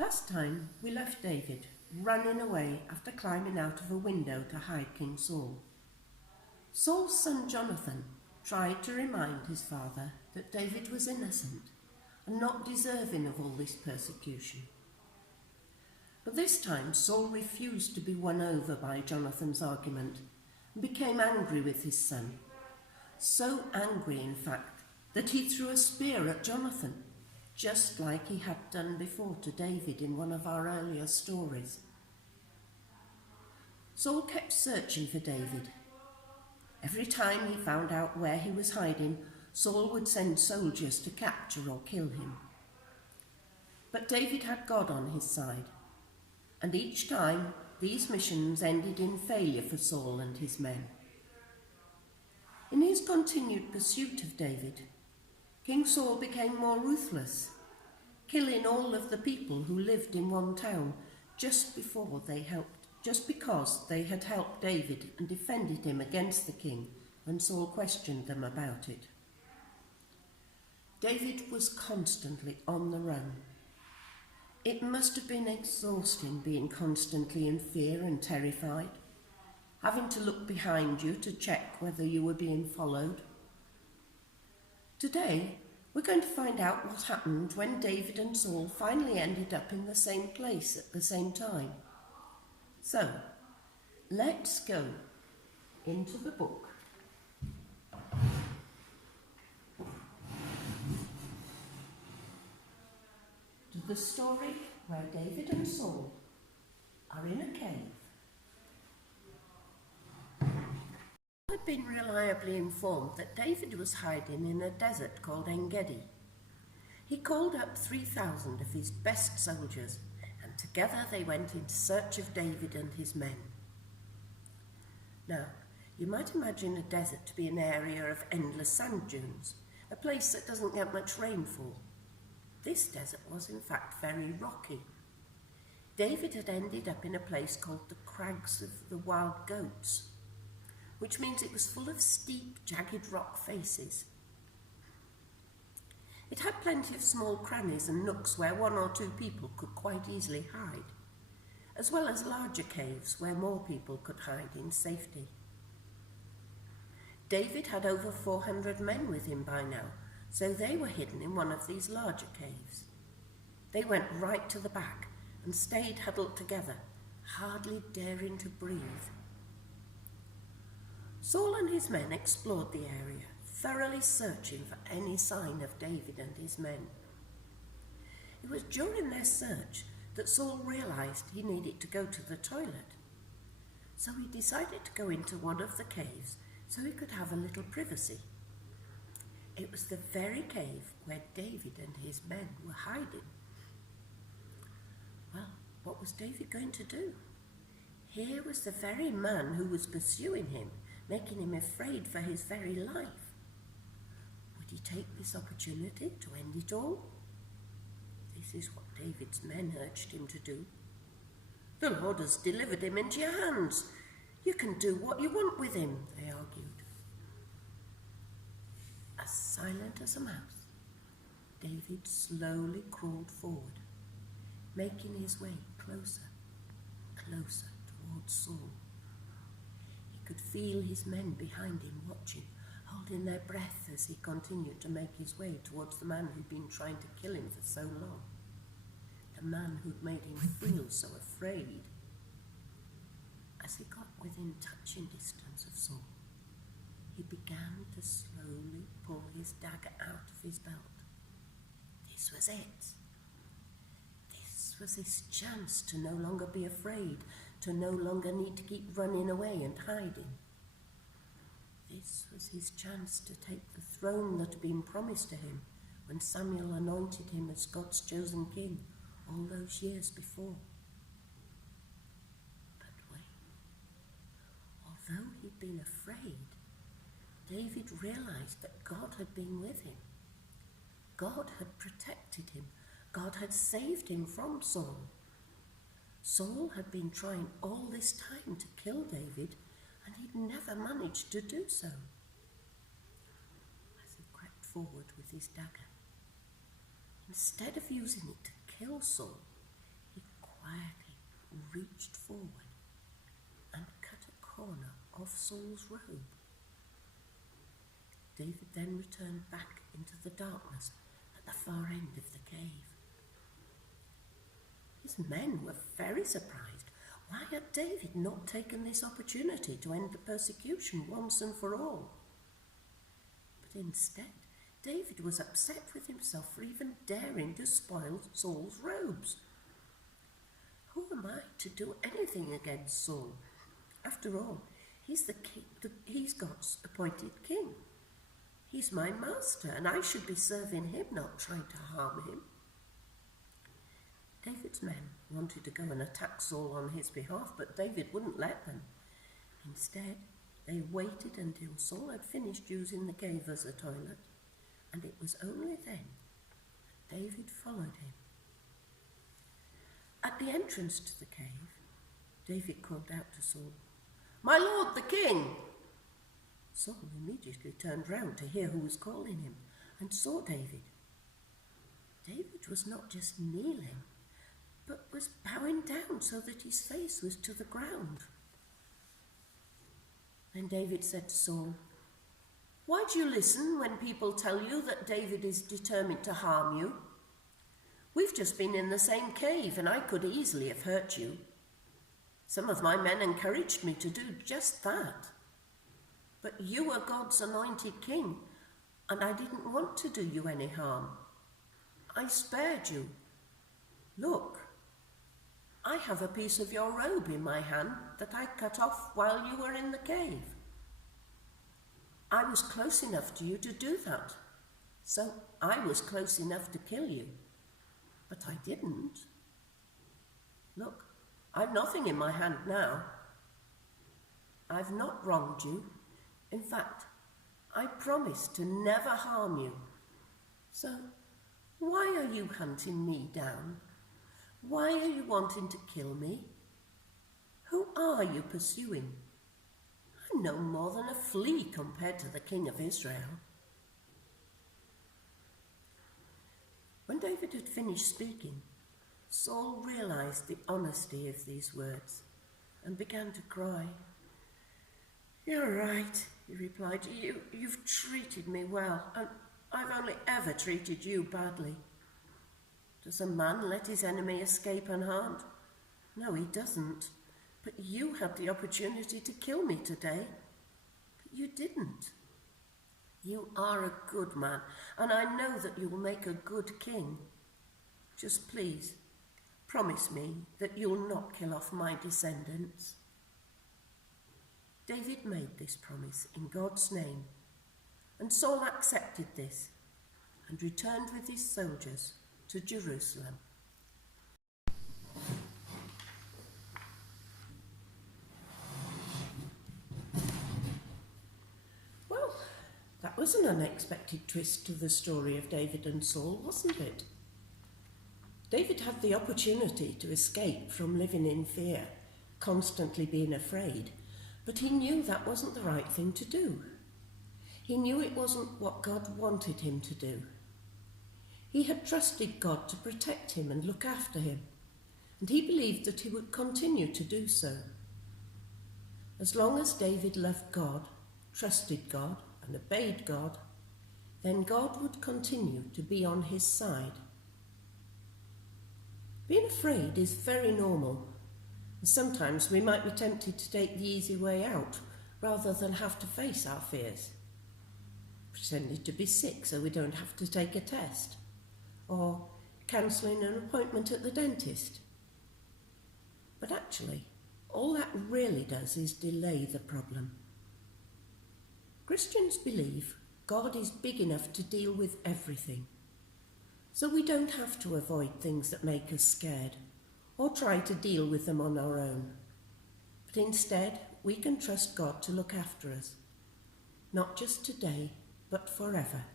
Last time we left David running away after climbing out of a window to hide King Saul. Saul's son Jonathan tried to remind his father that David was innocent and not deserving of all this persecution. But this time Saul refused to be won over by Jonathan's argument and became angry with his son. So angry, in fact, that he threw a spear at Jonathan, just like he had done before to David in one of our earlier stories. Saul kept searching for David. Every time he found out where he was hiding, Saul would send soldiers to capture or kill him. But David had God on his side, and each time these missions ended in failure for Saul and his men. In his continued pursuit of David, King Saul became more ruthless, killing all of the people who lived in one town just because they had helped David and defended him against the king when Saul questioned them about it. David was constantly on the run. It must have been exhausting being constantly in fear and terrified, having to look behind you to check whether you were being followed. Today, we're going to find out what happened when David and Saul finally ended up in the same place at the same time. So, let's go into the book. To the story where David and Saul are in a cave. I had been reliably informed that David was hiding in a desert called En-Gedi. He called up 3,000 of his best soldiers, and together they went in search of David and his men. Now, you might imagine a desert to be an area of endless sand dunes, a place that doesn't get much rainfall. This desert was in fact very rocky. David had ended up in a place called the Crags of the Wild Goats, which means it was full of steep, jagged rock faces. It had plenty of small crannies and nooks where one or two people could quite easily hide, as well as larger caves where more people could hide in safety. David had over 400 men with him by now, so they were hidden in one of these larger caves. They went right to the back and stayed huddled together, hardly daring to breathe. Saul and his men explored the area, thoroughly searching for any sign of David and his men. It was during their search that Saul realized he needed to go to the toilet. So he decided to go into one of the caves so he could have a little privacy. It was the very cave where David and his men were hiding. Well, what was David going to do? Here was the very man who was pursuing him, making him afraid for his very life. Would he take this opportunity to end it all? This is what David's men urged him to do. The Lord has delivered him into your hands. You can do what you want with him, they argued. As silent as a mouse, David slowly crawled forward, making his way closer towards Saul. He could feel his men behind him watching, holding their breath as he continued to make his way towards the man who'd been trying to kill him for so long, the man who'd made him feel so afraid. As he got within touching distance of Saul, he began to slowly pull his dagger out of his belt. This was it. This was his chance to no longer be afraid, to no longer need to keep running away and hiding. This was his chance to take the throne that had been promised to him when Samuel anointed him as God's chosen king all those years before. But wait, although he'd been afraid, David realized that God had been with him. God had protected him. God had saved him from Saul. Saul had been trying all this time to kill David, and he'd never managed to do so. As he crept forward with his dagger, instead of using it to kill Saul, quietly reached forward and cut a corner of Saul's robe. David then returned back into the darkness at the far end of the cave. His men were very surprised. Why had David not taken this opportunity to end the persecution once and for all? But instead, David was upset with himself for even daring to spoil Saul's robes. Who am I to do anything against Saul? After all, he's God's appointed king. He's my master, and I should be serving him, not trying to harm him. David's men wanted to go and attack Saul on his behalf, but David wouldn't let them. Instead, they waited until Saul had finished using the cave as a toilet, and it was only then that David followed him. At the entrance to the cave, David called out to Saul, "My lord the king!" Saul immediately turned round to hear who was calling him and saw David. David was not just kneeling, but was bowing down so that his face was to the ground. Then David said to Saul, "Why do you listen when people tell you that David is determined to harm you? We've just been in the same cave, and I could easily have hurt you. Some of my men encouraged me to do just that. But you are God's anointed king, and I didn't want to do you any harm. I spared you. Look, I have a piece of your robe in my hand that I cut off while you were in the cave. I was close enough to you to do that, so I was close enough to kill you, but I didn't. Look, I've nothing in my hand now. I've not wronged you. In fact, I promise to never harm you. So why are you hunting me down? Why are you wanting to kill me? Who are you pursuing? I'm no more than a flea compared to the king of Israel." When David had finished speaking, Saul realized the honesty of these words and began to cry. "You're right," he replied. You've treated me well, and I've only ever treated you badly. Does a man let his enemy escape unharmed? No, he doesn't. But you had the opportunity to kill me today, but you didn't. You are a good man, and I know that you will make a good king. Just please, promise me that you'll not kill off my descendants." David made this promise in God's name, and Saul accepted this and returned with his soldiers to Jerusalem. Well, that was an unexpected twist to the story of David and Saul, wasn't it? David had the opportunity to escape from living in fear, constantly being afraid, but he knew that wasn't the right thing to do. He knew it wasn't what God wanted him to do. He had trusted God to protect him and look after him, and he believed that he would continue to do so. As long as David loved God, trusted God, and obeyed God, then God would continue to be on his side. Being afraid is very normal. Sometimes we might be tempted to take the easy way out rather than have to face our fears. Pretending to be sick so we don't have to take a test, or cancelling an appointment at the dentist. But actually, all that really does is delay the problem. Christians believe God is big enough to deal with everything, so we don't have to avoid things that make us scared or try to deal with them on our own. But instead, we can trust God to look after us, not just today, but forever.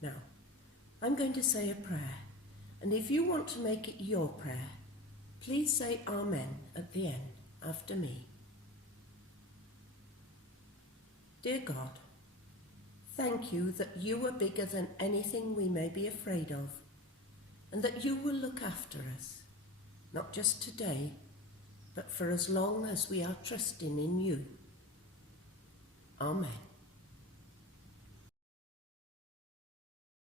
Now, I'm going to say a prayer, and if you want to make it your prayer, please say Amen at the end after me. Dear God, thank you that you are bigger than anything we may be afraid of. and that you will look after us, not just today, but for as long as we are trusting in you. Amen.